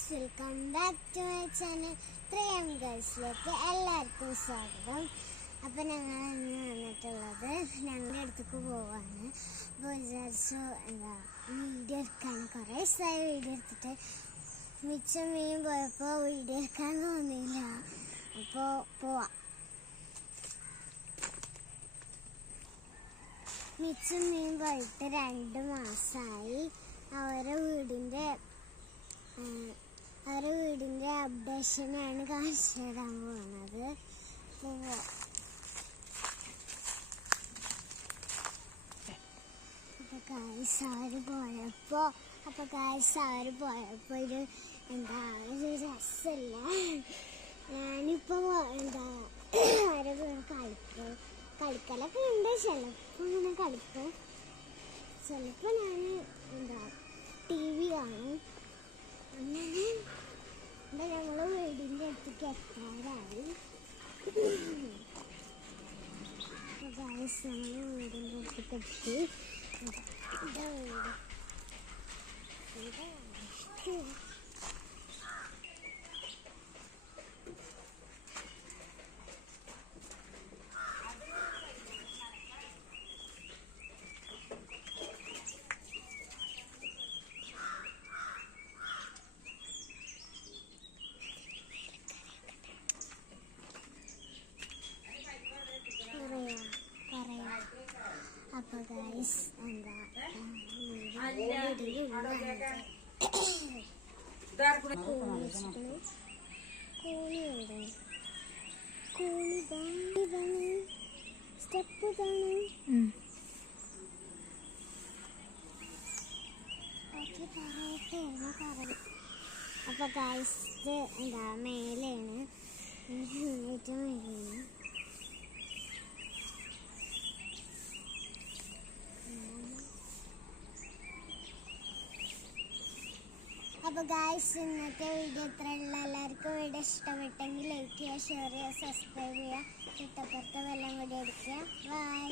Guys, welcome back to my channel 3M ഗേൾസിലേക്ക് എല്ലാവർക്കും സ്വാഗതം. അപ്പോൾ ഞങ്ങൾ ഇന്ന് വന്നിട്ടുള്ളത് ഞങ്ങളുടെ അടുത്തേക്ക് പോവാണ്. അപ്പോൾ വിചാരിച്ചു വീഡിയോ എടുക്കാൻ കുറേ ദിവസമായി വീഡിയോ എടുത്തിട്ട് മിച്ചം മീൻ പോയപ്പോൾ വീഡിയോ എടുക്കാൻ തോന്നിയില്ല. അപ്പോൾ പോവാം. മിച്ചം മീൻ പോയിട്ട് 2 മാസമായി. അവരുടെ വീടിൻ്റെ അപ്ഡേഷനാണ് കാണിച്ചു തരാൻ പോകുന്നത്. അപ്പോൾ കാഴ്ച പോയപ്പോൾ ഒരു രസമില്ല. ഞാനിപ്പോൾ കളിക്കലൊക്കെ ഉണ്ട്. ചിലപ്പോൾ ഇങ്ങനെ കളിക്കും, ചിലപ്പോൾ ഞാൻ TV കാണും. അങ്ങനെ ഞങ്ങൾ വീടിൻ്റെ അടുത്തേക്ക് എത്താറായി. നമ്മൾ വീടിൻ്റെ അടുത്തേക്ക് എത്തി. അപ്പോൾ ഗൈസ് സ്റ്റെപ്പ് അപ്പോൾ ഗൈസ് മേലെയാണ്, ഏറ്റവും മേലെയാണ്. അപ്പോൾ ഗൈസ്, ഇന്നത്തെ വീഡിയോ ഇത്രയുള്ള. എല്ലാവർക്കും വീഡിയോ ഇഷ്ടപ്പെട്ടെങ്കിൽ ലൈക്ക് ചെയ്യുക, ഷെയർ ചെയ്യുക, സബ്സ്ക്രൈബ് ചെയ്യുക, തൊട്ടപ്പുറത്തെ ബെല്ലും കൂടി അടിക്കുക. ബൈ.